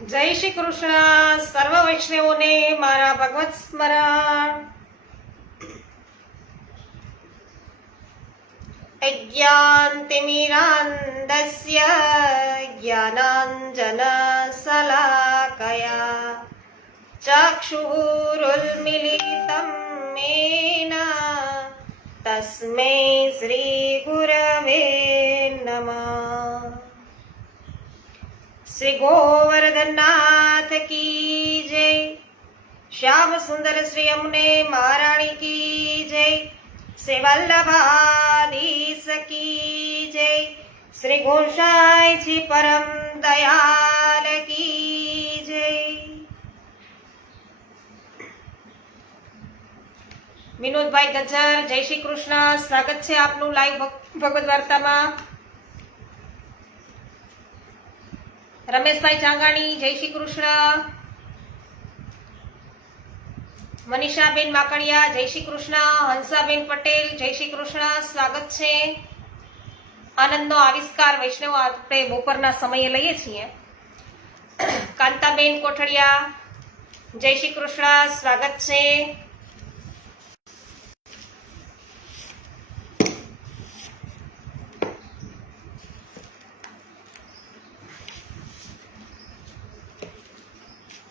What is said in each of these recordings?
જય શ્રી કૃષ્ણ. સર્વ વૈષ્ણવોને મારા ભગવત સ્મરણ. અજ્ઞાનતિમિરાન્ધસ્ય જ્ઞાનાંજન શલાકયા ચક્ષુરુન્મિલિतं મેન તસ્મૈ શ્રી ગુરવે નમઃ. श्री गोवर्धननाथ की जय. श्याम सुंदर श्री यमुने महारानी की जय. श्री वल्लभाधीश की जय. श्री गोसाई जी परम दयाल की जय. વિનોદભાઈ ગજ્જર, જય શ્રી કૃષ્ણ. સ્વાગત છે આપનું લાઈવ ભગવદ વાર્તામાં. રમેશભાઈ ચાંગાણી, જય શ્રી કૃષ્ણ. મનીષાબેન માકડિયા, જય શ્રી કૃષ્ણ. હંસાબેન પટેલ, જય શ્રી કૃષ્ણ. સ્વાગત છે. આનંદનો આવિષ્કાર વૈષ્ણવ આપણે બપોરના સમયે લઈએ છીએ. કાંતાબેન કોઠડિયા, જય શ્રી કૃષ્ણ. સ્વાગત છે.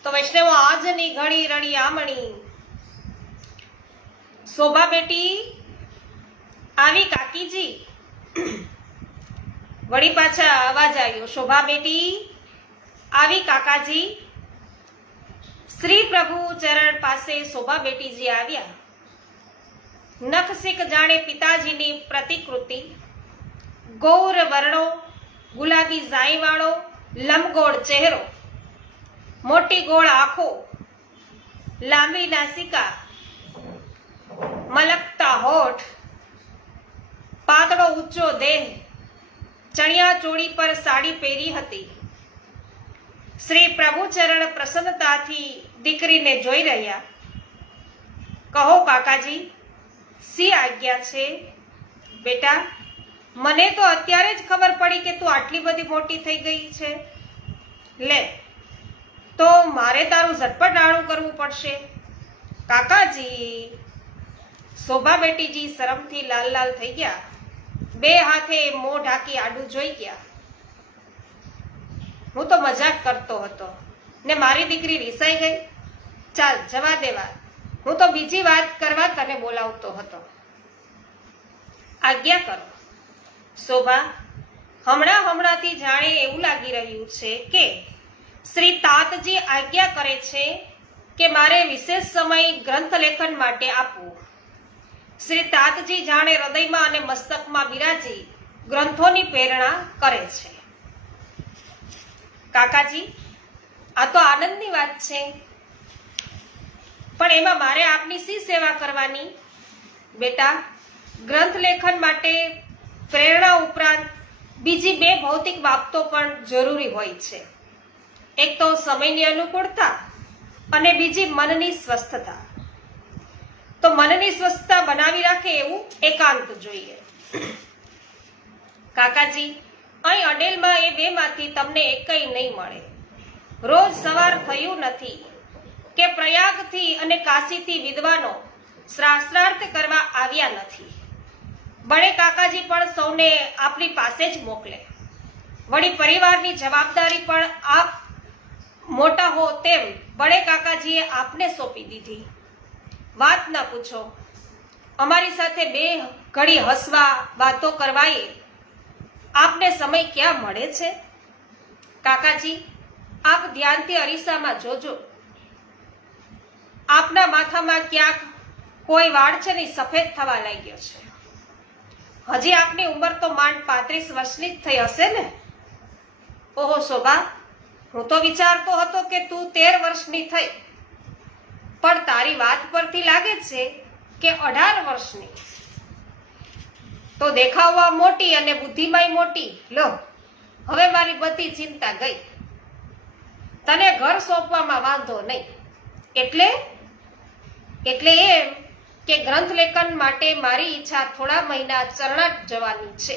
તો વૈષ્ણવો આજની ઘડી રડી આમણી, શોભા બેટી આવી કાકીજી. વળી પાછા અવાજ આવ્યો, શોભા બેટી આવી કાકાજી. શ્રી પ્રભુ ચરણ પાસે શોભા બેટીજી આવ્યા. નખસિક જાણે પિતાજીની પ્રતિકૃતિ. ગૌર વર્ણો, ગુલાબી ઝાઈવાળો લંબગોળ ચહેરો, મોટી ગોળ આંખો, લાંબી નાસિકા, મલકતા હોઠ, પાતળો ઊંચો દેહ. ચણિયા ચોળી પર સાડી પહેરી હતી. શ્રી પ્રભુચરણ પ્રસન્નતાથી દીકરીને જોઈ રહ્યા. કહો કાકાજી, શી આજ્ઞા છે? બેટા, મને તો અત્યારે જ ખબર પડી કે તું આટલી બધી મોટી થઈ ગઈ છે. લે, તો મારે તારું ઝટપટાણું કરવું પડશે. કાકાજી, શોભા બેટીજી શરમથી લાલ લાલ થઈ ગયા. બે હાથે મોં ઢાંકી આડું જોઈ ગયા. હું તો મજાક કરતો હતો ને મારી દીકરી રિસાઈ ગઈ. ચાલ જવા દેવા, હું તો બીજી વાત કરવા તને બોલાવતો હતો. આજ્ઞા કરો. શોભા, હમણાંથી જાણે એવું લાગી રહ્યું છે કે શ્રી તાતજી આજ્ઞા કરે છે કે મારે વિશેષ સમય ગ્રંથ લેખન માટે આપવું. શ્રી તાતજી જાણે હૃદયમાં અને મસ્તકમાં બિરાજી ગ્રંથોની પ્રેરણા કરે છે. કાકાજી, આ તો આનંદની વાત છે, પણ એમાં મારે આપની શી સેવા કરવાની? બેટા, ગ્રંથ લેખન માટે પ્રેરણા ઉપરાંત બીજી બે ભૌતિક બાબતો પણ જરૂરી હોય છે. એક તો સમયની અનુકૂળતા અને બીજી મનની સ્વસ્થતા. તો મનની સ્વસ્થતા બનાવી રાખે એવું એકાંત જોઈએ. કાકાજી, અહીં અડેલમાં એ બેમાંથી તમને એકય નહીં મળે. રોજ સવાર થયું નથી કે પ્રયાગથી અને કાશીથી વિદ્વાનો શાસ્ત્રાર્થ કરવા આવ્યા નથી. બળે કાકાજી પણ સૌને આપની પાસે જ મોકલે. વળી પરિવારની જવાબદારી પણ આપ મોટા હો તેમ બળે કાકાજીએ આપને સોંપી દીધી. વાત ન પૂછો, અમારી સાથે બે ઘડી હસવા વાતો કરવાએ આપને સમય ક્યાં મળે છે? કાકાજી, આપ ધ્યાનથી અરીસામાં જોજો. આપના માથામાં ક્યાંક કોઈ વાળ છે ને સફેદ થવા લાગ્યો છે. હજી આપની ઉંમર તો માંડ 35 વર્ષની જ થઈ હશે ને? ઓહો શોભા, હું તો વિચારતો હતો કે તું 13 વર્ષની થઈ, પણ તારી વાત પરથી લાગે છે કે 18 વર્ષની. તો દેખાવમાં મોટી અને બુદ્ધિમાં મોટી. લો, હવે મારી બધી ચિંતા ગઈ. તને ઘર સોંપવામાં વાંધો નહીં. એટલે એમ કે ગ્રંથ લેખન માટે મારી ઈચ્છા થોડા મહિના ચરણાટ જવાની છે.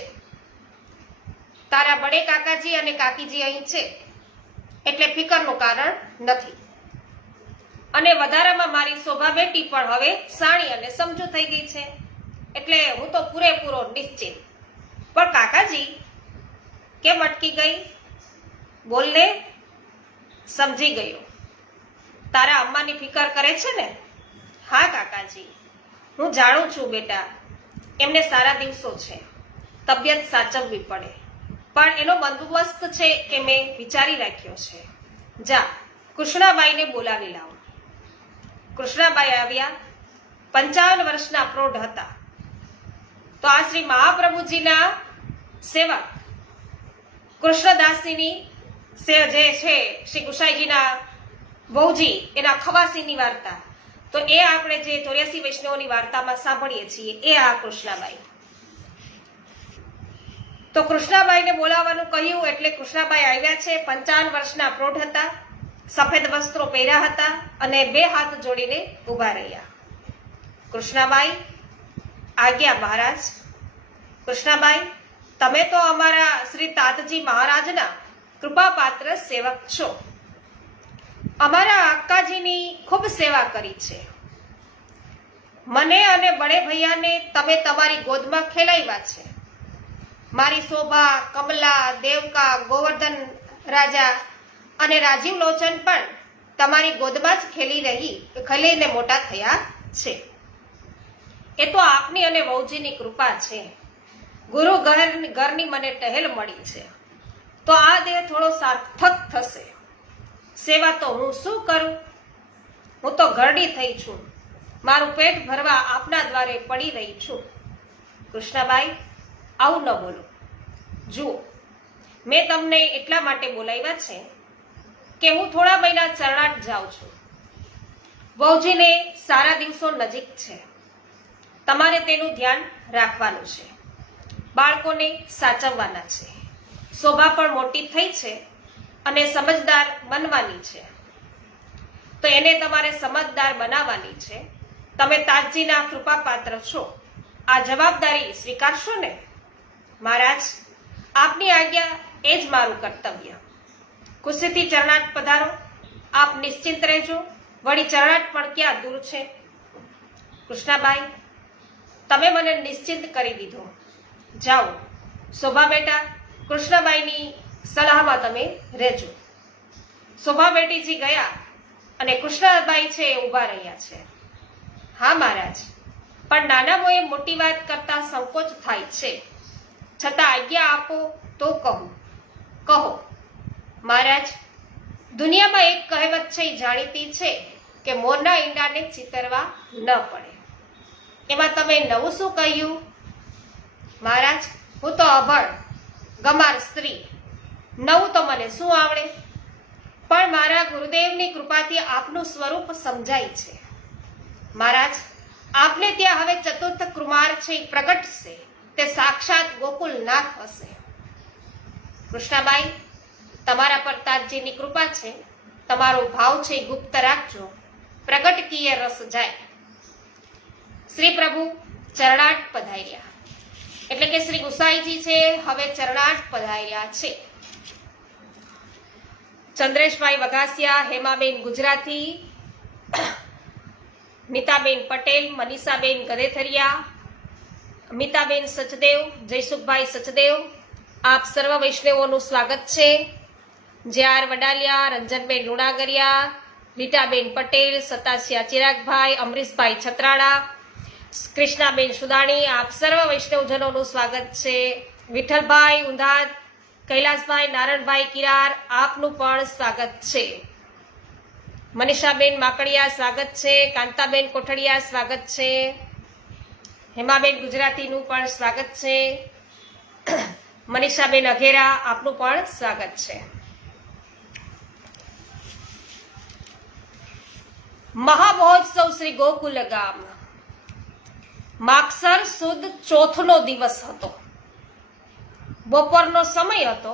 તારા બડે કાકાજી અને કાકીજી અહીં છે. એટલે ફિકરનું કારણ નથી. અને વધારામાં મારી શોભા બેટી પણ હવે સાણી અને સમજુ થઈ ગઈ છે, એટલે હું તો પૂરેપૂરો નિશ્ચિત. પણ કાકાજી કેમ અટકી ગઈ? બોલને. સમજી ગયો. તારા અમ્માની ફિકર કરે છે ને? હા કાકાજી, હું જાણું છું બેટા, એમને સારા દિવસો છે, તબિયત સાચવવી પડે, પણ એનો બંદોબસ્ત છે કે મેં વિચારી રાખ્યો છે. જા, કૃષ્ણાબાઈને બોલાવી લાવો. કૃષ્ણાબાઈ આવ્યા. 55 વર્ષના પ્રૌઢ હતા. તો આ શ્રી મહાપ્રભુજીના સેવક કૃષ્ણદાસજીની જે છે શ્રી ગુસાઈજીના વહુજી, એના ખવાસીની વાર્તા, તો એ આપણે જે 84 વૈષ્ણવોની વાર્તામાં સાંભળીએ છીએ એ આ કૃષ્ણાબાઈ. તો કૃષ્ણાબાઈને બોલાવવાનું કહ્યું એટલે કૃષ્ણાબાઈ આવ્યા છે. 55 વર્ષના પ્રૌઢ હતા, સફેદ વસ્ત્રો પહેર્યા હતા અને 2 હાથ જોડીને ઊભા રહ્યા. કૃષ્ણાબાઈ, આજ્ઞા મહારાજ. કૃષ્ણાબાઈ, તમે તો અમારા શ્રી તાતજી મહારાજના કૃપાપાત્ર સેવક છો. અમારા અક્કાજીની ખૂબ સેવા કરી છે. મને અને બડે ભૈયાને તમે તમારી ગોદમાં ખેલાવ્યા છે. મારી શોભા, કમલા, દેવકા, ગોવર્ધન રાજા અને રાજીવ લોચન પણ તમારી ગોદમાં જ ખેલીને મોટા થયા છે. એ તો આપની અને વહુજીની કૃપા છે. ગુરુ ઘરની મને ટહેલ મળી છે, તો આ દેહ થોડો સાર્થક થશે. સેવા તો હું શું કરું? હું તો ઘરડી થઈ છું. મારું પેટ ભરવા આપના દ્વારે પડી રહી છું. કૃષ્ણાબાઈ, આવું ન બોલો. જુઓ, મેં તમને એટલા માટે બોલાવ્યા છે કે હું થોડા મહિના ચરણાટ જાઉં છું. વહુજીને સારા દિવસો નજીક છે. તમારે તેનું ધ્યાન રાખવાનું છે. બાળકોને સાચવવાના છે. શોભા પણ મોટી થઈ છે અને સમજદાર બનવાની છે, તો એને તમારે સમજદાર બનાવવાની છે. તમે તાતજીના કૃપાપાત્ર છો. આ જવાબદારી સ્વીકારશો ને? મહારાજ, આપની આજ્ઞા એ જ મારું કર્તવ્ય. ખુશીથી ચરણાટ પધારો. આપ નિશ્ચિંત રહેજો. વળી ચરણાટ પણ ક્યાં દૂર છે. કૃષ્ણાબાઈ, તમે મને નિશ્ચિંત કરી દીધો. જાઓ. શોભા બેટા, કૃષ્ણાબાઈની સલાહમાં તમે રહેજો. શોભા બેટીજી ગયા અને કૃષ્ણાબાઈ છે એ ઊભા રહ્યા છે. હા મહારાજ, પણ નાના મોએ મોટી વાત કરતા સંકોચ થાય છે, છતાં આજ્ઞા આપો તો કહું. કહો. મહારાજ, દુનિયામાં એક કહેવત છે એ જાણીતી છે કે મોરના ઈંડાને ચિતરવા ન પડે. એમાં તમે નવું શું કહ્યું? મહારાજ, હું તો અભણ ગમાર સ્ત્રી, નવું તો મને શું આવડે? પણ મારા ગુરુદેવની કૃપાથી આપનું સ્વરૂપ સમજાય છે. મહારાજ, આપને ત્યાં હવે ચતુર્થ કુમાર છે પ્રગટશે, તે સાક્ષાત ગોકુલનાથ હશે. કૃષ્ણાબાઈ, તમારા પર તાતજીની કૃપા છે. તમારો ભાવ છે ગુપ્ત રાખજો. પ્રગટ કીએ રસ જાય. શ્રી પ્રભુ ચરણાટ પધાર્યા. એટલે કે શ્રી ગુસાઈજી છે હવે ચરણાટ પધાર્યા છે. ચંદ્રેશભાઈ વઘાસિયા, હેમાબેન ગુજરાતી, નીતાબેન પટેલ, મનીષાબેન ગદેથરિયા, મિતાબેન સચદેવ, જયસુખભાઈ સચદેવ, આપ સર્વ વૈષ્ણવોનું સ્વાગત છે. જે.આર. વડાલિયા, રંજનબેન લુણાગરિયા, રીટાબેન પટેલ, સતાસિયા ચિરાગભાઈ, અમરીશભાઈ છત્રાળા, કૃષ્ણાબેન સુદાણી, આપ સર્વ વૈષ્ણવજનોનું સ્વાગત છે. વિઠ્ઠલભાઈ ઉંધાત, કૈલાસભાઈ, નારણભાઈ કિરાર, આપનું પણ સ્વાગત છે. મનીષાબેન માકડિયા સ્વાગત છે. કાંતાબેન કોઠડિયા સ્વાગત છે. હેમાબેન ગુજરાતીનું પણ સ્વાગત છે. મનીષાબેન અઘેરા, આપનું પણ સ્વાગત છે. મહામહોત્સવ શ્રી ગોકુલ ગામ. માગસર સુદ ચોથનો દિવસ હતો. બપોરનો સમય હતો.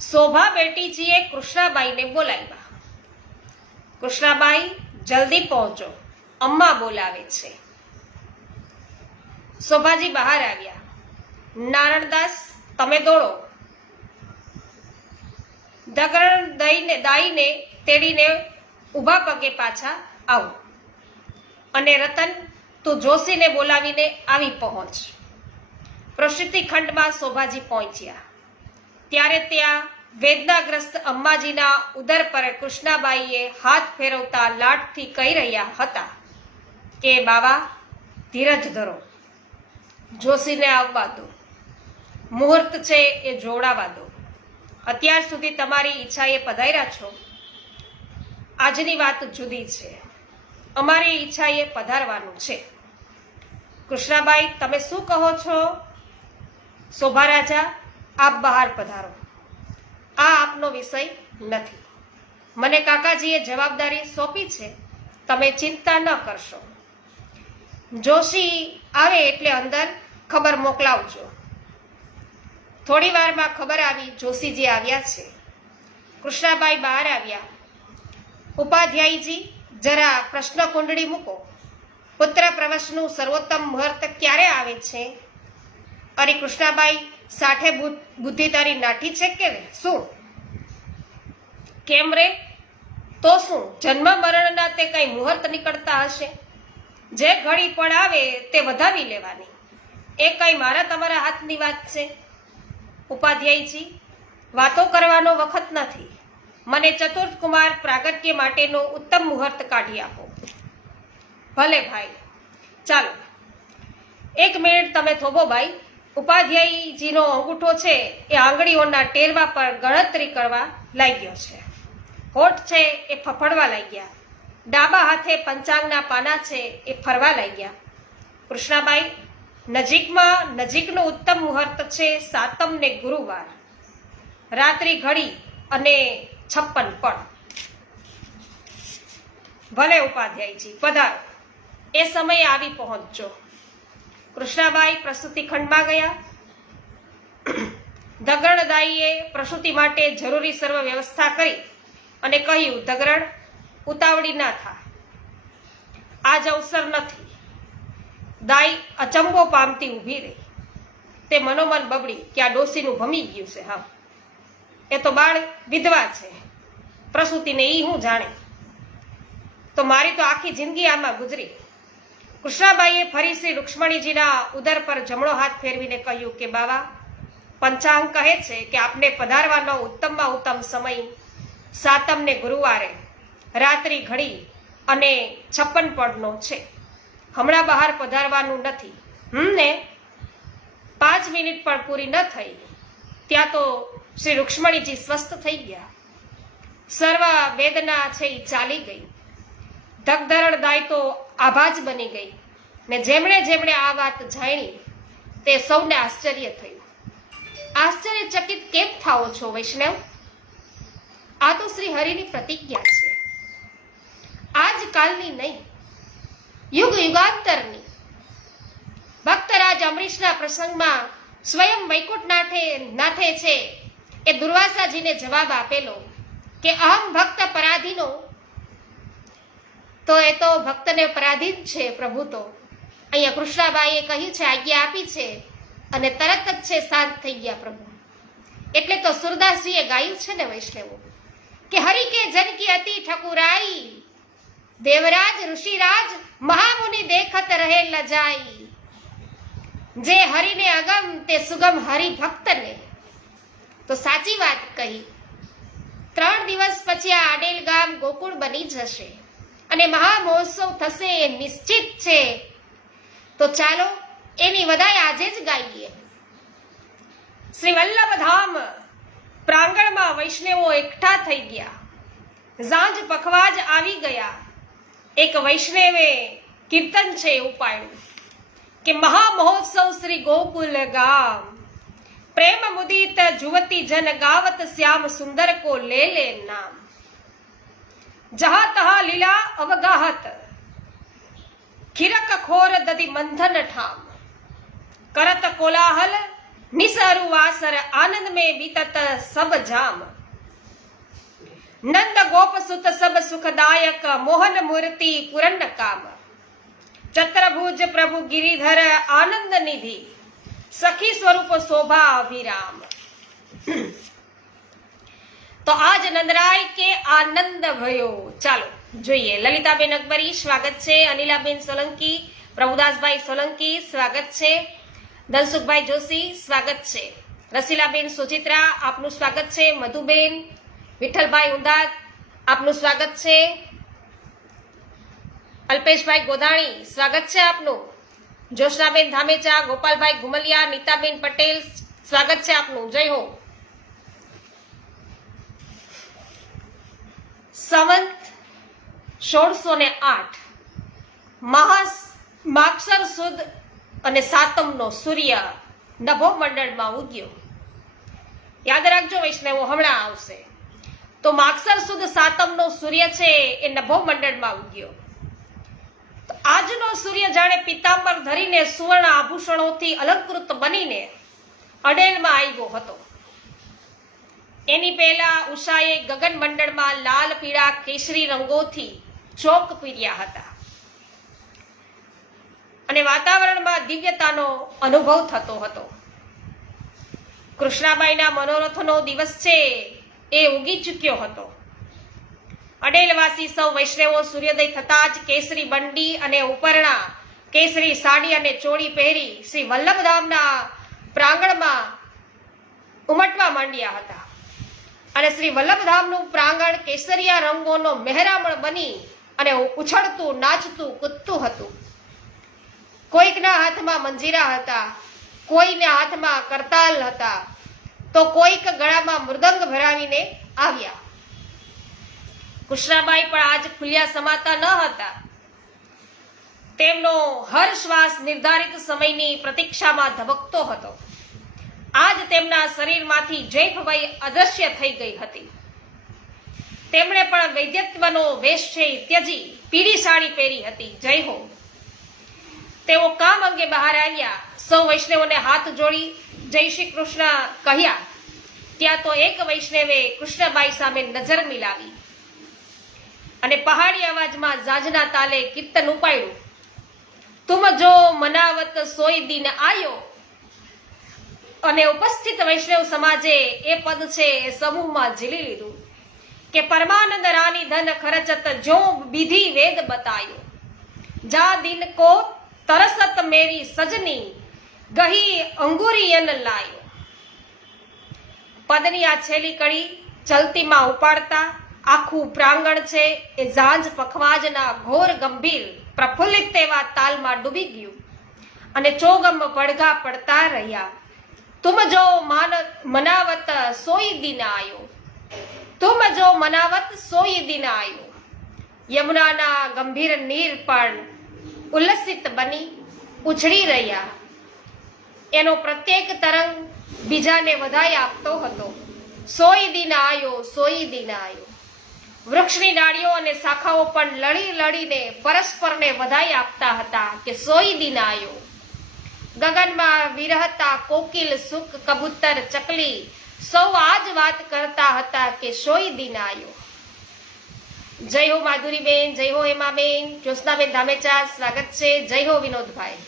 શોભા બેટીજીએ કૃષ્ણાબાઈને બોલાવ્યા. કૃષ્ણાબાઈ, જલ્દી પહોંચો, અમ્મા બોલાવે છે. શોભાજી બહાર આવ્યા. નારણદાસ, તમે દોડો. દગણ દાઈને તેડીને ઊભા પગે પાછા આવો. અને રતન, તું જોશીને બોલાવીને આવી પહોંચ. પ્રસૂતિ ખંડમાં શોભાજી પહોંચ્યા ત્યારે ત્યાં વેદનાગ્રસ્ત અંબાજીના ઉદર પર કૃષ્ણાબાઈએ હાથ ફેરવતા લાડથી કહી રહ્યા હતા કે બાવા, ધીરજ ધરો, જોશીને આવવા દો, મુહૂર્ત છે એ જોડાવા દો. અત્યાર સુધી તમારી ઈચ્છાએ પધાર્યા છો, આજની વાત જુદી છે. અમારી ઈચ્છાએ પધારવાનું છે. કૃષ્ણાબાઈ, તમે શું કહો છો? શોભા રાજા, આપ બહાર પધારો. આ આપનો વિષય નથી. મને કાકાજીએ જવાબદારી સોંપી છે, તમે ચિંતા ન કરશો. જોશી આવે એટલે અંદર ખબર મોકલાવજો. થોડી વારમાં ખબર આવી જોશીજી આવ્યા છે. કૃષ્ણાબાઈ બહાર આવ્યા. ઉપાધ્યાયજી, જરા પ્રશ્ન કુંડળી મૂકો. પુત્ર પ્રવેશનું સર્વોત્તમ મુહૂર્ત ક્યારે આવે છે? અરે કૃષ્ણાબાઈ, સાઠે બુદ્ધિ તારી નાઠી છે કે શું? કેમ રે? તો શું જન્મ મરણના તે કઈ મુહૂર્ત નીકળતા હશે? જે ઘડી પણ આવે તે વધાવી લેવાની. એ કઈ મારા તમારા હાથની વાત છે? ઉપાધ્યાયજી, વાતો કરવાનો વખત નથી. મને ચતુર્થ કુમાર પ્રાગટ્ય માટેનો ઉત્તમ મુહૂર્ત કાઢી આપો. ભલે ભાઈ, ચાલો. 1 મિનિટ તમે થોભો ભાઈ. ઉપાધ્યાયજીનો અંગૂઠો છે એ આંગળીઓના ટેરવા પર ગણતરી કરવા લાગ્યો છે. હોઠ છે એ ફફડવા લાગ્યા. ડાબા હાથે પંચાંગના પાના છે એ ફરવા લાગ્યા. કૃષ્ણાબાઈ, નજીકનું ઉત્તમ મુહૂર્ત છે સાતમ ને ગુરુવાર, રાત્રિ ઘડી અને 56 પળ. ભલે ઉપાધ્યાયજી, પધારો. એ સમયે આવી પહોંચજો. કૃષ્ણાબાઈ પ્રસૂતિ ખંડમાં ગયા. દગણદાઈએ પ્રસૂતિ માટે જરૂરી સર્વ વ્યવસ્થા કરી અને કહ્યું, દગરણ, ઉતાવળી ના થા, આજ અવસર નથી. દાઈ અચંબો પામતી ઊભી રહી. તે મનોમન બબડી કે આ ડોસીનું ભમી ગયું છે. હા, એ તો બાળ વિધવા છે, પ્રસૂતિને ઈ હું જાણે. તો મારી તો આખી જિંદગી આમાં ગુજરી. કૃષ્ણાબાઈએ ફરી શ્રી રૂક્ષ્મણીજીના ઉદર પર જમણો હાથ ફેરવીને કહ્યું કે બાવા, પંચાંગ કહે છે કે આપને પધારવાનો ઉત્તમમાં ઉત્તમ સમય સાતમ ને ગુરુવારે રાત્રિ ઘડી અને 56 પળનો છે. હમણાં બહાર પધારવાનું નથી. ને 5 મિનિટ પણ પૂરી ન થઈ ત્યાં તો શ્રી રૂક્ષ્મણીજી સ્વસ્થ થઈ ગયા. સર્વ વેદના છે એ ચાલી ગઈ. ધગધરણ દાય તો આભાજ બની ગઈ. ને જેમણે આ વાત જાણી તે સૌને આશ્ચર્ય થયું. આશ્ચર્યચકિત કેમ થાઓ છો વૈષ્ણવ? આ તો શ્રી હરિની પ્રતિજ્ઞા છે, આજકાલની નહીં, યુગ યુગાંતરની. ભક્તરાજ અમરીશના પ્રસંગમાં સ્વયં વૈકુંઠ નાથે છે એ દુર્વાસાજીને જવાબ આપેલો કે અહમ ભક્ત પરાધીનો. તો એ તો ભક્તને પરાધીન છે પ્રભુ. તો અહીંયા કૃષ્ણાબાઈએ કહ્યું છે, આજ્ઞા આપી છે અને તરત જ છે શાંત થઈ ગયા પ્રભુ. એટલે તો સુરદાસજીએ ગાયું છે ને વૈષ્ણવો કે હરિ કે જન કી અતિ ઠકુરાઈ, દેવરાજ ઋષિરાજ મહામુનિ દેખત રહે લજાઈ. જે હરિને અગમ તે સુગમ હરિ ભક્તને. તો સાચી વાત કહી. 3 દિવસ પછી આ આડેલ ગામ ગોકુળ બની જશે અને મહામહોત્સવ થશે એ નિશ્ચિત છે. તો ચાલો એની વધાઈ આજે જ ગાઈએ. શ્રી વલ્લભધામ પ્રાંગણમાં વૈષ્ણવો એકઠા થઈ ગયા. ઝાંઝ પખવાજ આવી ગયા. એક વૈષ્ણવે કીર્તન છે ઉપાડ્યું કે મહામહોત્સવ શ્રી ગોકુલ ગામ, પ્રેમ મુદિત જુવતી જન ગાવત શ્યામ સુંદર કો લે લે નામ. જહા તહા લીલા અવગાહત, ખીરક ખોર દદી મંથન ઠામ. કરત કોલાહલ નિસરુ વાસર, આનંદ में बीतत सब जाम. नंद गोप सुत सब सुखदायक, मोहन मूर्ति पुरन काम. चत्रभुज प्रभु गिरिधर आनंद निधि, सखी स्वरूप शोभा अभिराम. તો તો આજ નંદરાય કે આનંદ ભયો. ચાલો જોઈએ. લલિતાબેન અકબરી સ્વાગત છે. અનિલાબેન સોલંકી, પ્રભુદાસભાઈ સોલંકી સ્વાગત છે. ધનસુખભાઈ જોશી સ્વાગત છે. રસીલાબેન સુચિત્રા આપનું સ્વાગત છે. મધુબેન, વિઠ્ઠલભાઈ ઉંદાત આપનું સ્વાગત છે. અલ્પેશભાઈ ગોધાણી સ્વાગત છે આપનું. જોશનાબેન ધામેચા, ગોપાલભાઈ ગુમલિયા, નીતાબેન પટેલ સ્વાગત છે આપનું. જય હો. સંવંત 1608 માગસર સુદ અને સાતમનો સૂર્ય નભો મંડળમાં ઉગ્યો. યાદ રાખજો વૈષ્ણવો, હમણાં આવશે. તો માગસર સુદ સાતમનો સૂર્ય છે એ નભો મંડળમાં ઉગ્યો. આજનો સૂર્ય જાણે પિતાંબર ધરીને સુવર્ણ આભૂષણોથી અલંકૃત બનીને અડેલમાં આવ્યો હતો. એની પહેલા ઉષાએ ગગન મંડળમાં લાલ, પીળા, કેસરી રંગોથી ચોક પીર્યા હતા અને વાતાવરણમાં દિવ્યતાનો અનુભવ થતો હતો. કૃષ્ણાબાઈના મનોરથનો દિવસ છે એ ઉગી ચૂક્યો હતો. અડેલવાસી સૌ વૈષ્ણવો સૂર્યોદય થતા જ કેસરી બંડી અને ઉપરણા, કેસરી સાડી અને ચોળી પહેરી શ્રી વલ્લભધામના પ્રાંગણમાં ઉમટવા માંડ્યા હતા અને શ્રી વલ્લભધામનું પ્રાંગણ કેસરિયા રંગોનો મહેરામણ બની અને ઉછળતું, નાચતું, કૂદતું હતું. કોઈકના હાથમાં મંજીરા હતા, કોઈના હાથમાં કરતાલ હતા, તો કોઈક ગળામાં મૃદંગ ભરાવીને આવ્યા. કૃષ્ણાબાઈ પણ આજ ખુલ્યા સમાતા ન હતા. તેમનો હર શ્વાસ નિર્ધારિત સમયની પ્રતીક્ષામાં ધબકતો હતો. આજ તેમના શરીરમાંથી જૈફવય અદૃશ્ય થઈ ગઈ હતી. તેમણે પણ વૈદ્યત્વનો વેશ છે ત્યજી પીળી સાડી પહેરી હતી. જય હો. તેઓ કામ અંગે બહાર આવ્યા. સૌ વૈષ્ણવોને હાથ જોડી જય શ્રી કૃષ્ણ કહ્યા. ત્યાં તો એક વૈષ્ણવે કૃષ્ણબાઈ સામે નજર મિલાવી અને પહાડી અવાજમાં ઝાંઝના તાલે કીર્તન ઉપાડ્યું. તુમ જો મનાવત સોય દિન આયો. અને ઉપસ્થિત વૈષ્ણવ સમાજે એ પદ છે એ સમૂહમાં ઝીલી લીધું કે પરમાનંદ રાની ધન ખરચત જો વિધિ વેદ બતાયો. જા દિન કો તરસત મેરી સજની ગહી અંગુરિયન લાયો. પદની આ છેલ્લી કડી ચલતીમાં ઉપાડતા આખું પ્રાંગણ છે એ ઝાંઝ પખવાજના ઘોર ગંભીર પ્રફુલ્લિત એવા તાલમાં ડૂબી ગયું અને ચોગમ પડઘા પડતા રહ્યા. તુમ જો મનાવત સોઈ દિન આયો. તુમ જો મનાવત સોઈ દિન આયો. યમુનાના ગંભીર નીર પણ ઉલ્લસિત બની ઉછળી રહ્યા. એનો પ્રત્યેક તરંગ બીજાને વધાઈ આપતો હતો. સોઈ દિન આયો, સોઈ દિન આયો. વૃક્ષની ડાળીઓ અને શાખાઓ પણ લડી લડીને પરસ્પરને વધાઈ આપતા હતા કે સોઈ દિન આયો. ગગનમાં વિરહતા કોકિલ, સુક, કબૂતર, ચકલી સૌ આજ વાત કરતા હતા કે સોઈ દિન આયો. જય હો માધુરીબેન, જય હો હેમાબેન, જ્યોત્સનાબેન ધામેચા સ્વાગત છે. જય હો વિનોદભાઈ.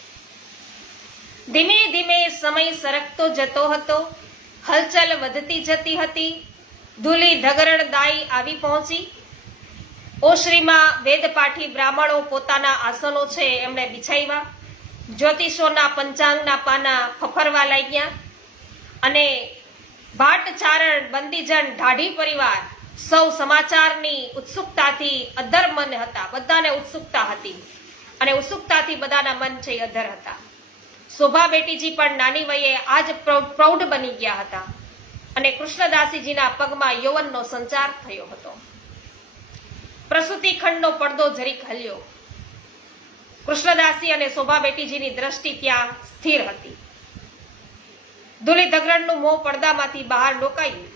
ધીમે ધીમે સમય સરકતો જતો હતો. હલચલ વધતી જતી હતી. ધૂલી ધગરણ દાઈ આવી પહોંચી. ઓશ્રીમાં વેદપાઠી બ્રાહ્મણો પોતાના આસનો છે એમણે બિછાવ્યા. જ્યોતિષોના પંચાંગના પાના ફફરવા લાગ્યા અને ભાટચારણ, બંદીજન, ઢાઢી પરિવાર સૌ સમાચારની ઉત્સુકતાથી અધર મન હતા. બધાને ઉત્સુકતા હતી અને ઉત્સુકતાથી બધાના મન છે અધર હતા. શોભા બેટીજી પણ નાની વયે આજ પ્રૌઢ બની ગયા હતા અને કૃષ્ણદાસીજીના પગમાં યૌવનનો સંચાર થયો હતો. પ્રસૂતિ ખંડનો પડદો જરીક હલ્યો. કૃષ્ણદાસી અને શોભા બેટીજીની દ્રષ્ટિ ત્યાં સ્થિર હતી. ધૂલી ધગરણનું મોં પડદામાંથી બહાર ડોકાયું.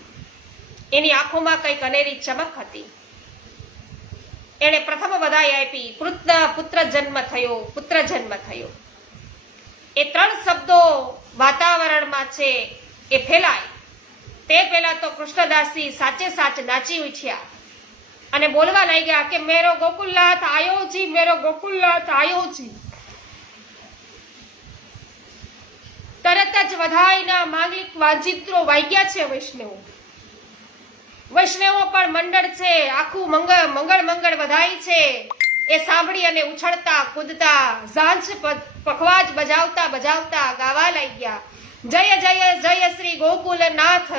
એની આંખોમાં કંઈક અનેરી ચમક હતી. એણે પ્રથમ વધાઈ આપી, પુત્ર જન્મ થયો, પુત્ર જન્મ થયો. એ ત્રણ શબ્દો વાતાવરણમાં છે એ ફેલાય તે પહેલા તો કૃષ્ણદાસી સાચે સાચ નાચી ઉઠ્યા અને બોલવા લાગ્યા કે મેરો ગોકુલનાથ આયો જી, મેરો ગોકુલનાથ આયો જી. તરત જ વધાઈના માંગલિક વાંચિત્રો વાગ્યા છે વૈષ્ણવો. વૈષ્ણવો પણ મંડળ છે, આખું મંગળ વધાય છે. એ સાંભળી અને ઉછળતા કૂદતા ઝાંઝ પખવાજ બજાવતા ગાવા લાગ્યા. જય જય જય શ્રી ગોકુલનાથ,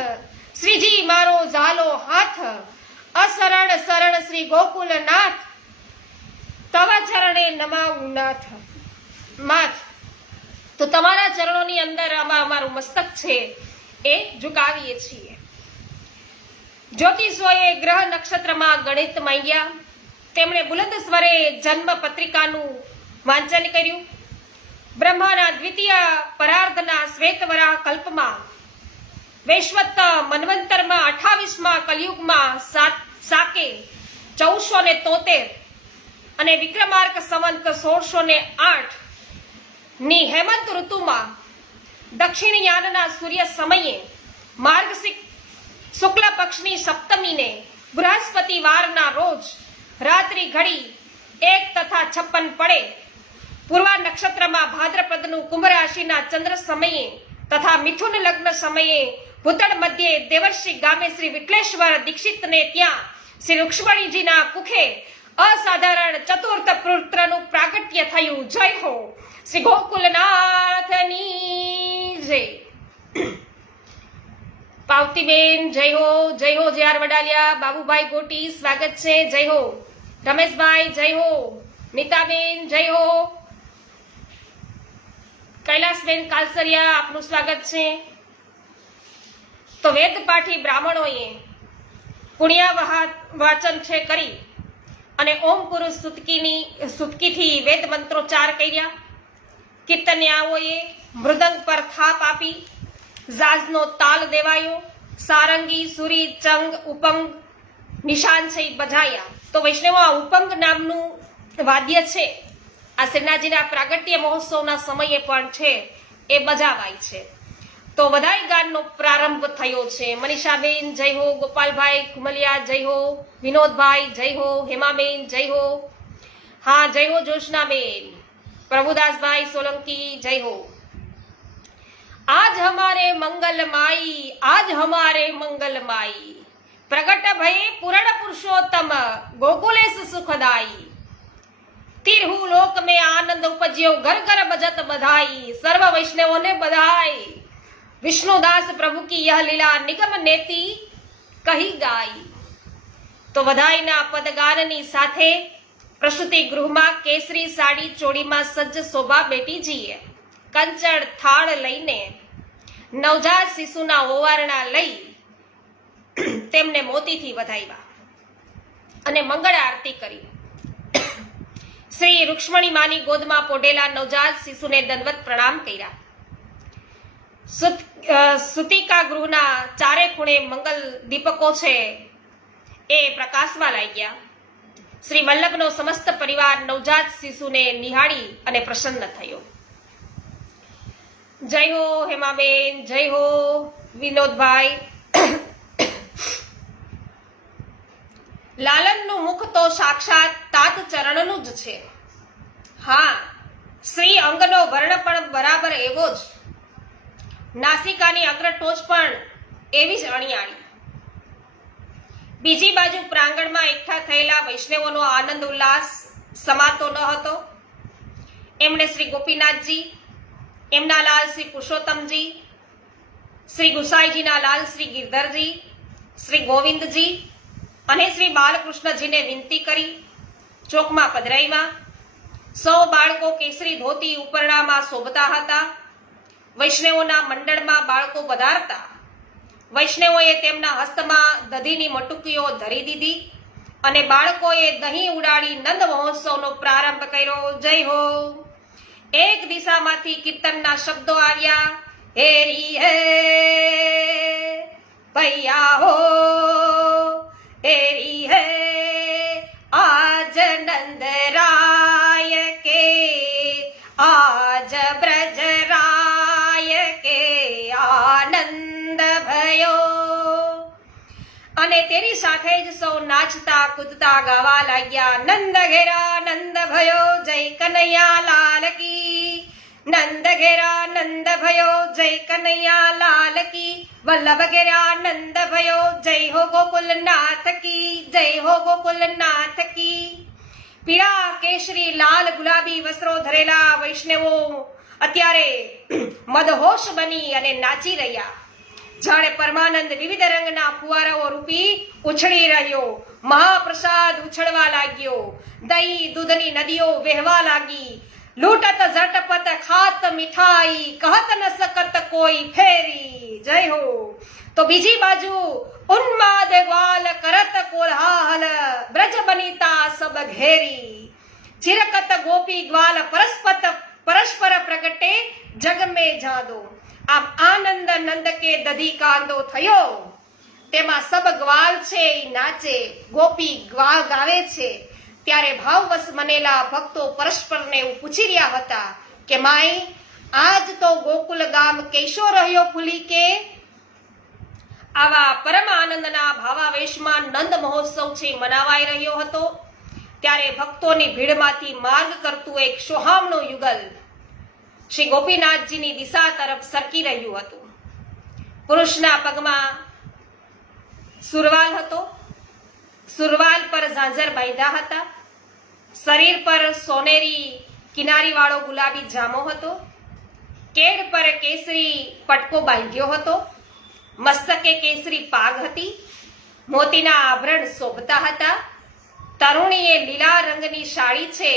શ્રીજી મારો ઝાલો હાથ. અશરણ શરણ શ્રી ગોકુલનાથ, તવ ચરણે નમાવું નાથ. માથ તો તમારા ચરણોની અંદર અમારું મસ્તક છે એ ઝુકાવીએ છીએ. જ્યોતિષોએ ગ્રહ નક્ષત્રમાં ગણિત માંગ્યા. તેમણે બુલંદ સ્વરે જન્મ પત્રિકાનું વાંચન કર્યું. બ્રહ્માના દ્વિતીય પરાર્ધના શ્વેતવરાહ કલ્પમાં, વૈશ્વત મન્વંતરમાં 28મા કલયુગમાં સાકે 1473 અને વિક્રમાર્ક સંવંત 1608 ની હેમંત ઋતુમાં દક્ષિણયાનના સૂર્ય સમયે માર્ગશિર શુક્લ પક્ષની સપ્તમીને બૃહસ્પતિવારના રોજ રાત્રિ ઘડી 1 તથા 56 પડે પૂર્વા નક્ષત્રમાં ભાદ્રપદનું કુંભ રાશિના ચંદ્ર સમયે તથા મિથુન લગ્ન સમયે ભૂતળ મધ્યે દેવર્ષિ ગામે શ્રી વિઠ્લેશ્વર દીક્ષિતને ત્યાં શ્રી રૂક્ષ્મણીજીના કુખે અસાધારણ ચતુર્થ પુત્રનું પ્રાગટ્ય થયું. જય હો શ્રી ગોકુલનાથની જય. પાવતીબેન જય હો જેઆર વડાલિયા, બાબુભાઈ ગોટી સ્વાગત છે, જય હો. રમેશભાઈ જય હો, નીતાબેન જય હો, કૈલાસબેન કાલસરિયા આપનું સ્વાગત છે. તો વેદ પાઠી બ્રાહ્મણોએ પુણ્ય વાચન છે કરી અને ઓમ પુરુષ સુતકીથી વેદ મંત્રોચ્ચાર કર્યા. કીર્તન્યાઓએ મૃદંગ પર થાપ આપી ઝાઝનો તાલ દેવાયો. સારંગી, સુરી, ચંગ, ઉપંગ, નિશાન છે બજાયા. તો વૈષ્ણવો આ ઉપંગ નામનું વાદ્ય છે આ શ્રીનાથજીના પ્રાગટ્ય મહોત્સવના સમયે પણ છે એ બજાવાય છે. તો વધાઈ ગાનનો પ્રારંભ થયો છે. મનીષાબેન જય હો, ગોપાલભાઈ કુમલિયા જય હો, વિનોદભાઈ જય હો, હેમાબેન જય હો, હા જય હો જોશનાબેન, પ્રભુદાસભાઈ સોલંકી જય હો. आज हमारे मंगल माई, आज हमारे मंगल माई, प्रगट भये पूर्ण पुरुषोत्तम गोकुलेश सुखदाई. तिरहु लोक में आनंद उपज्यो, घर घर बजत बधाई. सर्व वैष्णवों ने बधाई. विष्णुदास प्रभु की यह लीला निगम नेति कही गाई. तो बधाईना पदगाननी साथे प्रसूति गृहમાં કેસરી સાડી ચોળીમાં સજ્જ શોભા બેટીજીએ કંચળ થાળ લઈને નવજાત શિશુના ઓવારણા લઈ તેમને મોતીથી વધાવ્યા અને મંગળ આરતી કરી. શ્રી રૂક્ષ્મણી માની ગોદમાં પોઢેલા નવજાત શિશુને દંડવત પ્રણામ કર્યા. સુતિકા ગૃહના ચારે ખૂણે મંગલ દીપકો છે એ પ્રકાશવા લાગ્યા. શ્રી વલ્લભનો સમસ્ત પરિવાર નવજાત શિશુને નિહાળી અને પ્રસન્ન થયો. જય હો હેમાબેન, જય હો વિનોદભાઈ. લાલનનું મુખ તો સાક્ષાત તાત ચરણનું જ છે. હા, શ્રી અંગનો વર્ણ પણ બરાબર એવો જ, નાસિકાની અગ્રટોચ પણ એવી જ અણિયાળી. બીજી બાજુ પ્રાંગણમાં એકઠા થયેલા વૈષ્ણવોનો આનંદ ઉલ્લાસ સમાતો ન હતો. એમણે શ્રી ગોપીનાથજી, એમના લાલ શ્રી પુરુષોત્તમજી, શ્રી ગુસાઈજીના લાલ શ્રી ગિરધરજી, શ્રી ગોવિંદજી અને શ્રી બાલકૃષ્ણજીને વિનંતી કરી ચોકમાં પધરાવ્યા. સૌ બાળકો કેસરી ધોતી ઉપરણામાં શોભતા હતા. વૈષ્ણવોના મંડળમાં બાળકો પધારતા વૈષ્ણવોએ તેમના હસ્તમાં દધીની મટુકીઓ ધરી દીધી અને બાળકોએ દહીં ઉડાડી નંદ મહોત્સવનો પ્રારંભ કર્યો. જય હો. એક દિશામાંથી કીર્તનના શબ્દો આવ્યા. હેરી હે ભૈયા હો, હેરી હે આજ નંદરાય કે, આજ બ્રજરાય કે આનંદ ભયો. અને તેની સાથે જ સૌ નાચતા કૂદતા ગાવા લાગ્યા. નંદ ઘેરા નંદ ભયો, જય કનૈયા લાલ કી. નંદ ઘેરા નંદ ભયો, જય કનૈયા લાલ લાલ કી વલ્લભ ગેરા નંદ ભયો જય હો ગોકુલનાથ કી જય હો ગોકુલનાથ કી પીળા કેસરી લાલ ગુલાબી વસ્ત્રો ધરેલા વૈષ્ણવો અત્યારે મદહોશ બની અને નાચી રહ્યા. જાણે પરમાનંદ વિવિધ રંગના ફુવારાઓ રૂપી ઉછળી રહ્યો. મહાપ્રસાદ ઉછળવા લાગ્યો. દહીં દૂધની નદીઓ વહેવા લાગી. લૂંટત ઝટપટ ખાત મીઠાઈ કહત ન સકત કોઈ ફેરી. જય હો. તો બીજી બાજુ ઉન્માદ ગ્વાલ કરત કોલાહલ બ્રજ બનીતા સબ ઘેરી. ચિરકત ગોપી ગ્વાલ પરસ્પર પ્રગટે જગ મે જાદો. આમ આનંદ નંદ કે દધી કાંદો થયો. તેમાં સબ ગ્વાલ છે એ નાચે, ગોપી ગ્વાલ ગાવે છે. ત્યારે ભાવવશ બનેલા ભક્તો પરસ્પરને એવું પૂછી રહ્યા હતા કે માઈ આજ તો ગોકુલ ગામ કેશો રહ્યો ભૂલી કે. આવા પરમ આનંદના ભાવાવેશમાં નંદ મહોત્સવ છે મનાવાઈ રહ્યો હતો. ત્યારે ભક્તોની ભીડમાંથી માર્ગ કરતું એક સોહામણું યુગલ શ્રી ગોપીનાથજીની દિશા તરફ સરકી રહ્યું હતું. પુરુષના પગમાં સુરવાલ હતો. સુરવાલ પર ઝાંઝર બાંધ્યા હતા. શરીર પર સોનેરી કિનારી વાળો ગુલાબી જામો હતો. કેડ પર કેસરી પટકો બાંધ્યો હતો. મસ્તકે કેસરી પાગ હતી. મોતીના આભરણ શોભતા હતા. તરુણીએ લીલા રંગની સાડી છે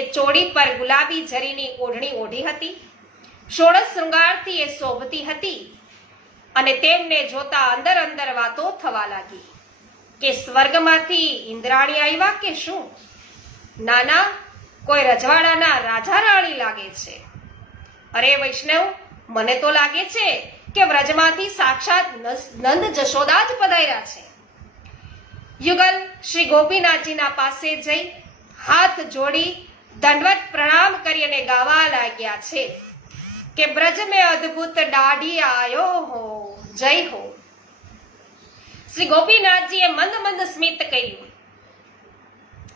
એ ચોડી પર ગુલાબી જરીની ઓઢણી ઓઢી હતી. ષોડશ શૃંગારથી એ શોભતી હતી. અને તેમને જોતા અંદર અંદર વાતો થવા લાગી કે સ્વર્ગમાંથી ઇન્દ્રાણી આવ્યા કે શું? નાના, કોઈ રજવાડાના રાજા રાણી લાગે છે. અરે વૈષ્ણવ, મને તો લાગે છે કે વ્રજમાંથી સાક્ષાત નંદ જશોદા જ પધાર્યા છે. યુગલ શ્રી ગોપીનાથજીના પાસે જઈ હાથ જોડી દંડવત પ્રણામ કરી અને ગાવા લાગ્યા છે કે બ્રજ મેં અદ્ભુત દાઢી આયો હો. જય હો. શ્રી ગોપીનાથજીએ મંદ મંદ સ્મિત કર્યું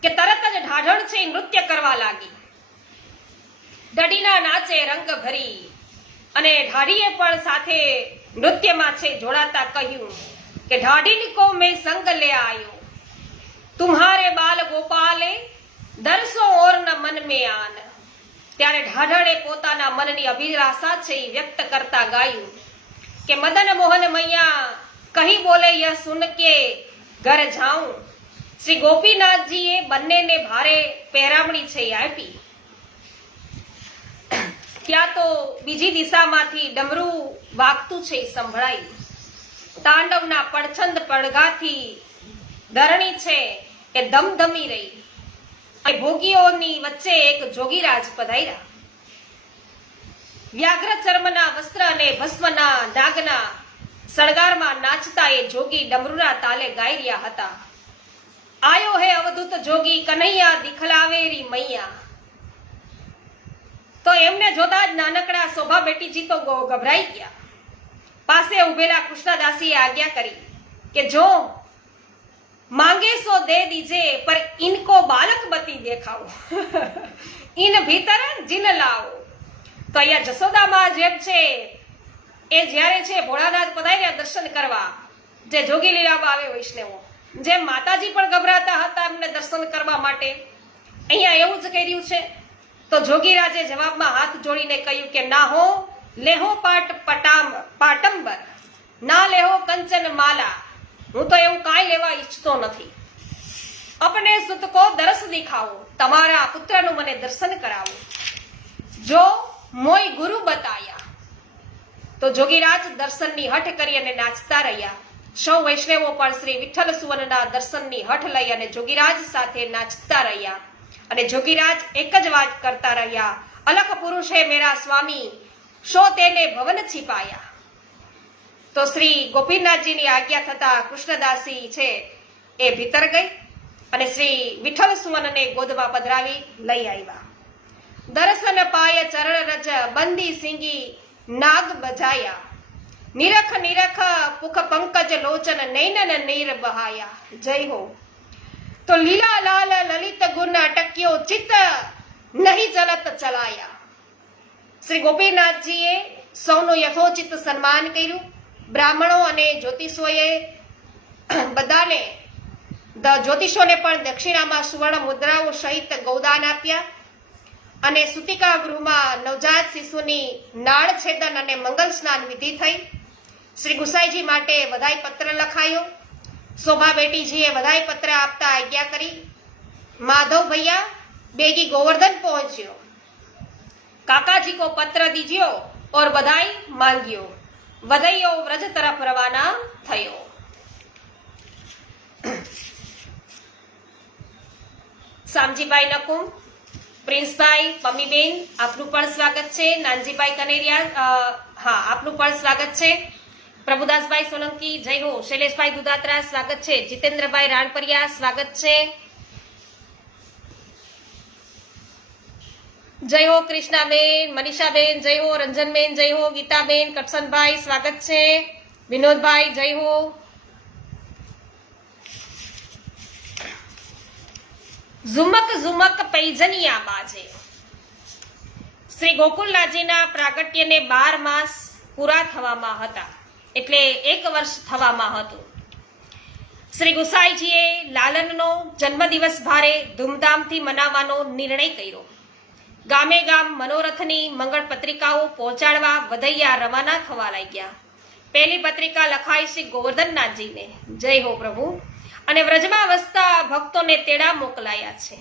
કે તરત જ ઢાઢણ છે નૃત્ય કરવા લાગી. દડીના નાચે રંગ ભરી અને ઢાઢીએ પણ સાથે નૃત્યમાં છે જોડાતા કહ્યું કે ઢાઢીન કો મેં સંગ લે આયો, તુમ્હારે બાલ ગોપાલે દરસો ઓર ન મન મેં આન. ત્યારે ઢાઢણે પોતાના મનની અભિલાષા છે એ વ્યક્ત કરતા ગાયું કે મદન મોહન મૈયા કહી બોલે યહ સુન કે ઘર જાઉં. શ્રી ગોપીનાથજીએ બંનેને ભારે પહેરામણી છે આપી. ત્યાં તો બીજી દિશામાંથી ડમરું વાગતું છે સંભળાયું. તાંડવના પડછંદ પડઘાથી ધરણી છે એ ધમધમી રહી. ભોગીઓની વચ્ચે એક જોગીરાજ પધાર્યા. વ્યાઘ્ર ચર્મના વસ્ત્ર અને ભસ્મના નાગના શણગારમાં નાચતા એ જોગી ડમરુના તાલે ગાઈ રહ્યા હતા. આયો હે અવધૂત જોગી કનૈયા દિખલાવેરી મૈયા. તો એમને જોતા જ નાનકડા શોભા બેટીજી તો ગભરાઈ ગયા. પાસે ઉભેલા કૃષ્ણદાસીએ આજ્ઞા કરી કે જો માંગે સો દે દીજે પર ઇનકો બાલક બતી દેખાવો. ઇન ભીતર જીન લાવો. તો અહીંયા જશોદામાં જેમ છે એ જ્યારે છે ભોળાનાથ પધાર્યા દર્શન કરવા, જે જોગી લીલામાં આવે વૈષ્ણવો, જેમ માતાજી પણ ગભરાતા હતા એમને દર્શન કરવા માટે, અહીંયા એવું જ કર્યું છે. તો જોગીરાજે જવાબમાં હાથ જોડીને કહ્યું કે ના હો લેહો પાટંબર, ના લેહો કંચન માલા. હું તો એવું કાંઈ લેવા ઈચ્છતો નથી. અપને સુત કો દરસ દિખાવો, તમારા પુત્રનું મને દર્શન કરાવો. જો મોય ગુરુ બતાયા. તો જોગીરાજ દર્શનની હઠ કરી અને નાચતા રહ્યા. સૌ વૈષ્ણવો પણ શ્રી વિઠ્ઠલ સુવનના દર્શનની હઠ લઈ અને જોગીરાજ સાથે નાચતા રહ્યા. અને જોગીરાજ એક જ વાત કરતા રહ્યા, અલખ પુરુષ હે મેરા સ્વામી, શો તેને ભવન छिपाया. તો શ્રી ગોપીનાથજીની આજ્ઞા થતા કૃષ્ણદાસી છે એ ભીતર ગઈ અને શ્રી વિઠ્ઠલ સુવનને ગોદમાં પધરાવી લઈ આવ્યા. દર્શન પાય ચરણ રજ બંદી સિંગી નાગ બજાયા, નિરખ નિરખ પુખ પંકજ લોચન નૈનન નીર બહાયા. જય હો. તો લીલા લાલ લલિત ગુણ અટક્યો ચિત્ત નહીં જલત ચલાયા. શ્રી ગોપીનાથજીએ સૌનું યથોચિત સન્માન કર્યું. બ્રાહ્મણો અને જ્યોતિષોને પણ દક્ષિણામાં સુવર્ણ મુદ્રાઓ સહિત ગૌદાન આપ્યા અને સુતિકા ગૃહમાં નવજાત શિશુની નાળ છેદન અને મંગલ સ્નાન વિધિ થઈ. શ્રી ગુસાઈજી માટે વધાઈ પત્ર લખાયો. શોભા બેટીજીએ વધાઈ પત્ર આપતા આજ્ઞા કરી, माधव भैया बेगी गोवर्धन पहुंचियो, काका जी को पत्र दीजियो और बधाई मांगियो. वधैयो व्रज तरफ रवाना थयो. શામજીભાઈ નકુમ, પ્રિન્સભાઈ, પમ્મીબેન, આપનું પણ સ્વાગત છે. નાનજીભાઈ કનેરિયા, હા આપનું પણ સ્વાગત છે. પ્રભુદાસભાઈ સોલંકી, જય હો. શૈલેષભાઈ દુધાત્રા, સ્વાગત છે. જીતેન્દ્રભાઈ રાણપરિયા, સ્વાગત છે. જય હો કૃષ્ણાબેન, મનીષાબેન, જય હો. રંજનબેન, જય હો. ગીતાબેન, કટસનભાઈ, સ્વાગત છે. વિનોદભાઈ, જય હો. ઝુમક ઝુમક પૈજનિયા બાજે. શ્રી ગોકુલનાથજીના પ્રાગટ્યને 12 માસ પૂરા થવામાં હતા, એટલે 1 વર્ષ થવામાં હતું. શ્રી ગુસાઈજીએ લાલનનો જન્મદિવસ ભારે ધૂમધામથી મનાવવાનો નિર્ણય કર્યો. ગામે ગામ મનોરથની મંગળ પત્રિકાઓ પહોંચાડવા વધૈયા રવાના થવા લાગ્યા. પહેલી પત્રિકા લખાઈ શ્રી ગોવર્ધનનાથજીને, જય હો પ્રભુ, અને વ્રજમાં વસતા ભક્તોને તેડા મોકલાયા છે.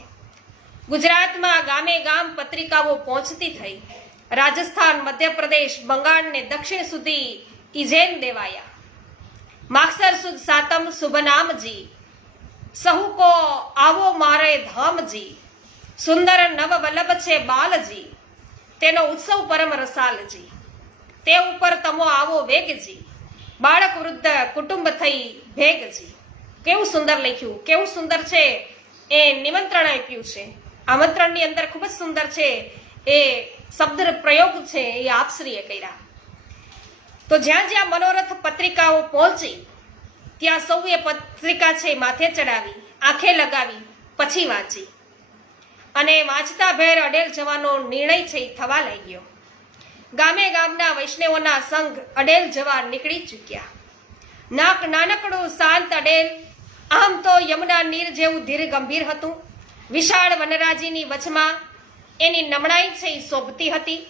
ગુજરાતમાં ગામે ગામ પત્રિકાઓ પહોંચતી થઈ. રાજસ્થાન, મધ્યપ્રદેશ, બંગાળ ને દક્ષિણ સુધી ઇજેન દેવાયા. માગસર સુદ સાતમ શુભ નામજી, સહુ કો આવો મારે ધામજી. સુંદર નવ વલ્લભ છે બાલજી, તેનો ઉત્સવ પરમ રસાલજી. તે ઉપર તમો આવો વેગજી, બાળક વૃદ્ધ કુટુંબ થઈ ભેગજી. કેવું સુંદર લખ્યું, કેવું સુંદર છે. એ નિમંત્રણ આપ્યું છે. આમંત્રણની અંદર ખૂબ જ સુંદર છે. એ શબ્દ પ્રયોગ છે એ આપશ્રીએ કર્યા. તો જ્યાં જ્યાં મનોરથ પત્રિકાઓ પહોંચી ત્યાં સૌએ પત્રિકા છે માથે ચડાવી, આંખે લગાવી, પછી વાંચી અને વાંચતા ભેર અડેલ જવાનો નિર્ણય છે થવા લાગ્યો. ગામે ગામના વૈષ્ણવોના સંઘ અડેલ જવા નીકળી ચૂક્યા. નાનકડું શાંત અડેલ આમ તો યમુના નીર જેવું ધીર ગંભીર હતું. વિશાળ વનરાજીની વચમાં એની નમણાઈ છે એ શોભતી હતી.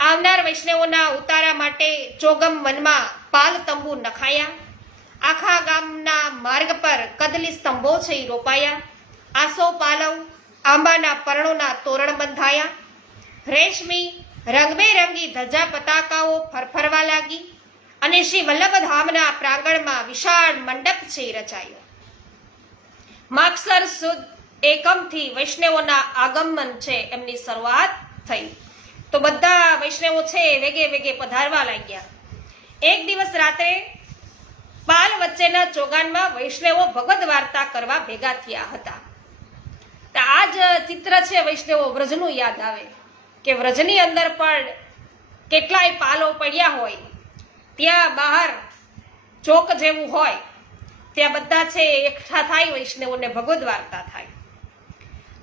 આવનાર વૈષ્ણવોના ઉતારા માટે ચોગમ વનમાં પાલ તંબુ નખાયા. આખા ગામના માર્ગ પર કદલી સ્તંભો છે એ રોપાયા. આસો પાલવ, આંબાના પર્ણોના તોરણ બંધાયા. રેશમી રંગબેરંગી ધજા પતાકાઓ ફરફરવા લાગી અને શ્રી વલ્લભધામના પ્રાંગણમાં વિશાળ મંડપ છે રચાયો. માગસર સુદ એકમથી વૈષ્ણવોના આગમન છે એમની શરૂઆત થઈ. તો બધા વૈષ્ણવો છે વેગે વેગે પધારવા લાગ્યા. એક દિવસ રાત્રે પાલ વચ્ચેના ચોગાનમાં વૈષ્ણવો ભગવદ વાર્તા કરવા ભેગા થયા હતા. તો આ જ ચિત્ર છે વૈષ્ણવો વ્રજનું યાદ આવે કે વ્રજની અંદર પણ કેટલાય પાલો પડ્યા હોય, ત્યાં બહાર ચોક જેવું હોય, ત્યાં બધા છે એકઠા થાય વૈષ્ણવોને ભગવદ વાર્તા થાય.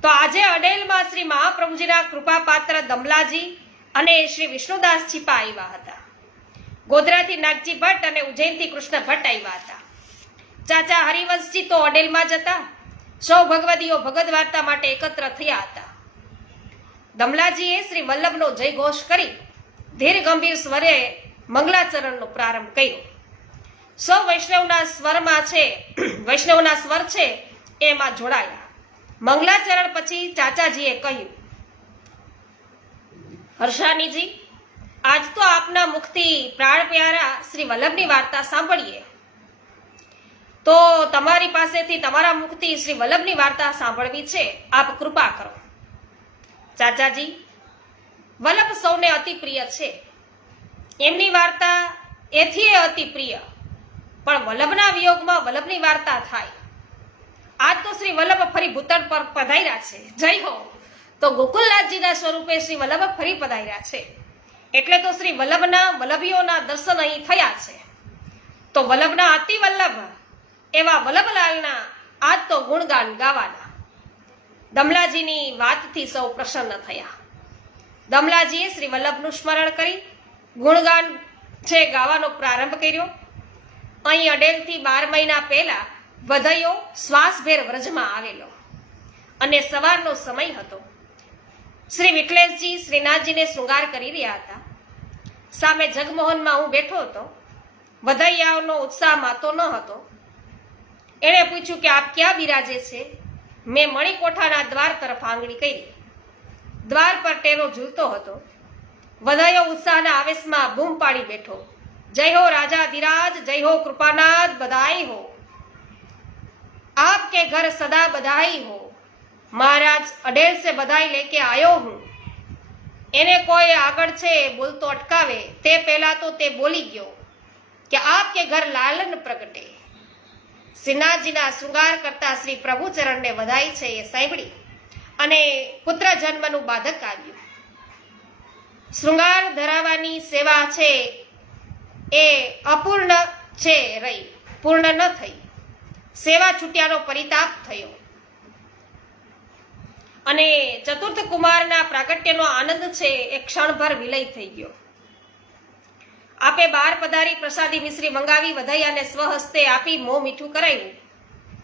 તો આજે અડેલમાં શ્રી મહાપ્રભુજીના કૃપાપાત્ર દમલાજી અને શ્રી વિષ્ણુદાસ છીપા આવ્યા હતા. ગોધરાથી નાગજી ભટ્ટ અને ઉજ્જૈનથી કૃષ્ણ ભટ્ટ આવ્યા હતા. ચાચા હરિવંશજી તો અડેલમાં જ હતા. સૌ ભગવદીઓ ભગવદ વાર્તા માટે એકત્ર થયા હતા. દમલાજીએ શ્રી વલ્લભનો જય ઘોષ કરી ધીર ગંભીર સ્વરે મંગલાચરણનો પ્રારંભ કર્યો. સૌ વૈષ્ણવના સ્વરમાં છે, વૈષ્ણવના સ્વર છે એમાં જોડાયા. મંગલાચરણ પછી ચાચાજીએ કહ્યું, હર્ષાનીજી, આજ તો આપના મુખથી પ્રાણ પ્યારા શ્રી વલ્લભની વાર્તા સાંભળીએ. તો તમારી પાસેથી તમારા મુખથી શ્રી વલ્લભની વાર્તા સાંભળવી છે, આપ કૃપા કરો. ચાચાજી, વલ્લભ સૌને અતિ પ્રિય છે. એમની વાર્તા એથી અતિ પ્રિય, પણ વલ્લભના વિયોગમાં વલ્લભની વાર્તા થાય. આજ તો શ્રી વલ્લભ ફરી ભૂતળ પર પધાર્યા છે. જય હો. તો ગોકુલનાથજીના સ્વરૂપે શ્રી વલ્લભ ફરી પધાર્યા છે, એટલે તો શ્રી વલ્લભના વલ્લભીઓના દર્શન અહીં થયા છે. તો વલ્લભના અતિ વલ્લભ એવા વલ્લભલાલના આજ તો ગુણગાન ગાવાના. દમલાજીની વાતથી સૌ પ્રસન્ન થયા. દમલાજીએ શ્રી વલ્લભનું સ્મરણ કરી ગુણગાન છે ગાવાનો પ્રારંભ કર્યો. અહીં અડેલથી 12 મહિના પહેલા વધઈયો શ્વાસભેર વ્રજમાં આવેલો અને સવારનો સમય હતો. શ્રી વિઠ્ઠલેશજી શ્રીનાથજીને શૃંગાર કરી રહ્યા હતા. સામે જગમોહનમાં હું બેઠો હતો. વધૈયાઓનો ઉત્સાહ માતો ન હતો. એણે પૂછ્યું કે આપ ક્યાં બિરાજે છે? મેં મણિકોઠાના દ્વાર તરફ આંગળી કરી. દ્વાર પર ટેરો ઝૂલતો હતો. વધૈયો ઉત્સાહના આવેશમાં બૂમ પાડી બેઠો, જય હો રાજાધિરાજ, જય હો કૃપાનાથ, બધાઈ હો, आपके घर सदा बधाई हो. महाराज अडेल से बधाई लेके आयो हूं. એને કોઈ આગળ છે બોલતો અટકાવે તે પહેલા તો તે બોલી ગયો કે આપકે ઘર લાલન પ્રગટે. શ્રીનાથજીના શૃંગાર કરતા શ્રી પ્રભુચરણને વધાઈ છે એ સાંભળી અને પુત્ર જન્મનું બાધક આવ્યું. શૃંગાર ધરાવવાની સેવા છે એ અપૂર્ણ છે રહી, પૂર્ણ ન થઈ. સેવા છૂટ્યાનો પરિતાપ થયો અને ચતુર્થ કુમારના પ્રાગટ્યનો આનંદ છે એ ક્ષણભર વિલય થઈ ગયો. આપે બહાર પધારી પ્રસાદી મિશ્રી મંગાવી વધૈયાને સ્વહસ્તે આપી મોં મીઠું કરાવ્યું.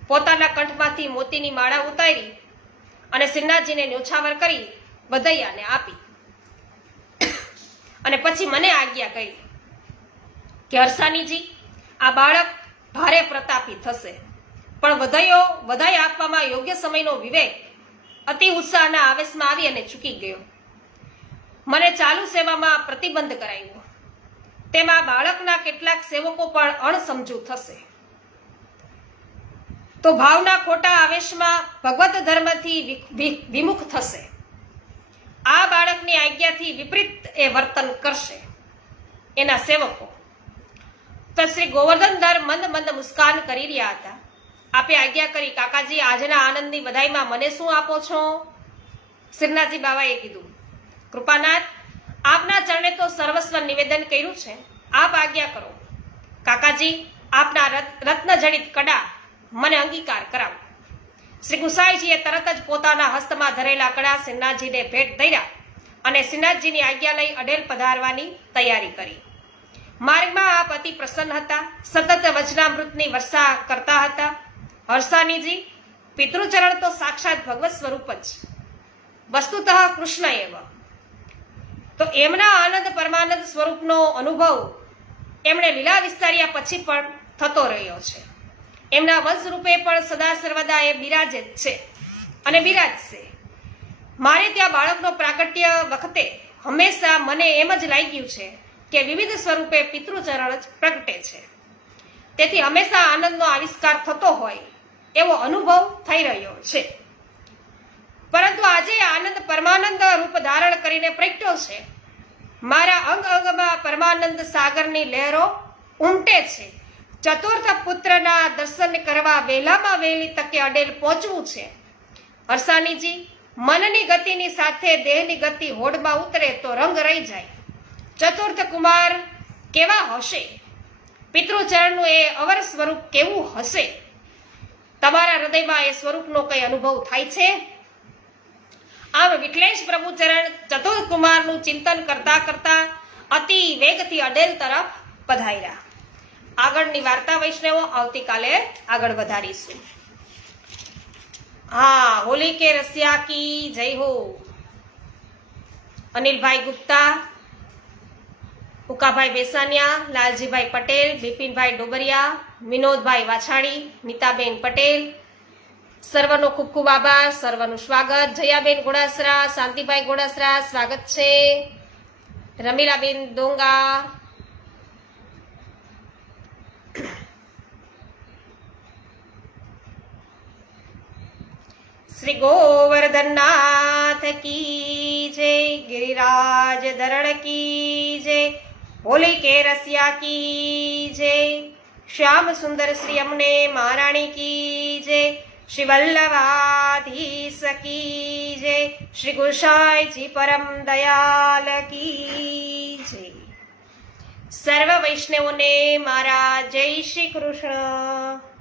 પોતાના કંઠમાંથી મોતીની માળા ઉતારી અને શ્રીનાથજીને ન્યોછાવર કરી વધૈયાને આપી અને પછી મને આજ્ઞા કરી કે હરસાનીજી, આ બાળક ભારે પ્રતાપી થશે, પણ વધાઈ આપવામાં યોગ્ય સમયનો વિવેક અતિ ઉત્સાહના આવેશમાં આવી અને ચૂકી ગયો. મને ચાલુ સેવામાં પ્રતિબંધ કરાયો. તેમાં બાળકના કેટલાક સેવકો પણ અણસમજુ થશે તો ભાવના ખોટા આવેશમાં ભગવત ધર્મથી વિમુખ થશે. આ બાળકની આજ્ઞાથી વિપરીત એ વર્તન કરશે એના સેવકો. તો શ્રી ગોવર્ધનધર મંદ મંદ મુસ્કાન કરી રહ્યા હતા. આપે આજ્ઞા કરી, કાકાજી આજના આનંદની વધાઈમાં મને શું આપો છો? શ્રીનાથજી બાવાએ કીધું, કૃપાનાથ, આપના ચરણે તો સર્વસ્વ નિવેદન કર્યું છે, આપ આજ્ઞા કરો. કાકાજી, આપના રત્ન જડિત કડા મને અંગીકાર કરાવો. શ્રી ગુસાઈજીએ તરત જ પોતાના હસ્તમાં ધરેલા કડા શ્રીનાથજીને ભેટ ધર્યા અને શ્રીનાથજીની આજ્ઞા લઈ અડેલ પધારવાની તૈયારી કરી. માર્ગમાં આપ અતિ પ્રસન્ન હતા, સતત વચનામૃતની વર્ષા કરતા હતા. હર્ષાનીજી, પિતૃચરણ તો સાક્ષાત ભગવત સ્વરૂપ જ, વસ્તુતઃ કૃષ્ણ એવ. તો એમના આનંદ પરમાનંદ સ્વરૂપનો અનુભવ એમણે લીલા વિસ્તાર્યા પછી પણ થતો રહ્યો છે. એમના વંશ રૂપે પણ સદા સર્વદા એ બિરાજે જ છે અને બિરાજશે. મારે ત્યાં બાળકનો પ્રાગટ્ય વખતે હંમેશા મને એમ જ લાગ્યું છે કે વિવિધ સ્વરૂપે પિતૃચરણ જ પ્રગટે છે. તેથી હંમેશા આનંદનો આવિષ્કાર થતો હોય એવો અનુભવ થઈ રહ્યો છે. પરંતુ આજે આનંદ પરમાનંદ રૂપ ધારણ કરીને પ્રગટ્યો છે. મારા અંગ અંગમાં પરમાનંદ સાગરની લહેરો ઉમટે છે. ચતુર્થ પુત્રના દર્શન કરવા વહેલામાં વહેલી તકે અડેલ પહોંચવું છે. હર્ષાનીજી, મનની ગતિની સાથે દેહની ગતિ હોડમાં ઉતરે તો રંગ રહી જાય. ચતુર્થ કુમાર કેવા હશે? પિતૃચરણનું એ અવર સ્વરૂપ કેવું હશે? તમારા હૃદયમાં એ સ્વરૂપનો કઈ અનુભવ થાય છે? આમ વિઠ્ઠલેશ પ્રભુચરણ ચતુર્થ કુમારનું ચિંતન કરતા કરતા અતિ વેગથી અડેલ તરફ પધાર્યા. આગળની વાર્તા વૈષ્ણવો આવતીકાલે આગળ વધારીશું. હા, હોલી કે રસિયા કી જય હો. અનિલભાઈ ગુપ્તા, ઉકાભાઈ બેસાનિયા, લાલજીભાઈ પટેલ, બિપિનભાઈ ડોબરિયા, વિનોદભાઈ વાછાણી, નીતાબેન પટેલ, સર્વનો ખૂબ ખૂબ આભાર, સર્વનું સ્વાગત. જયાબેન ગોડાસરા, શાંતિભાઈ ગોડાસરા, સ્વાગત છે. રમીલાબેન ડોંગા, શ્રી ગોવર્ધનનાથ કી જય, ગિરિરાજ ધરણ કી જય, હોલી કે રસિયા કી જય, શ્યામ સુંદર શ્રી અમને મહારાણી કી જય, શ્રી વલ્લભાધીશ કી જય, શ્રી ગુસાઈજી પરમ દયાલ કી જય. સર્વ વૈષ્ણવોને મારા જય શ્રી કૃષ્ણ.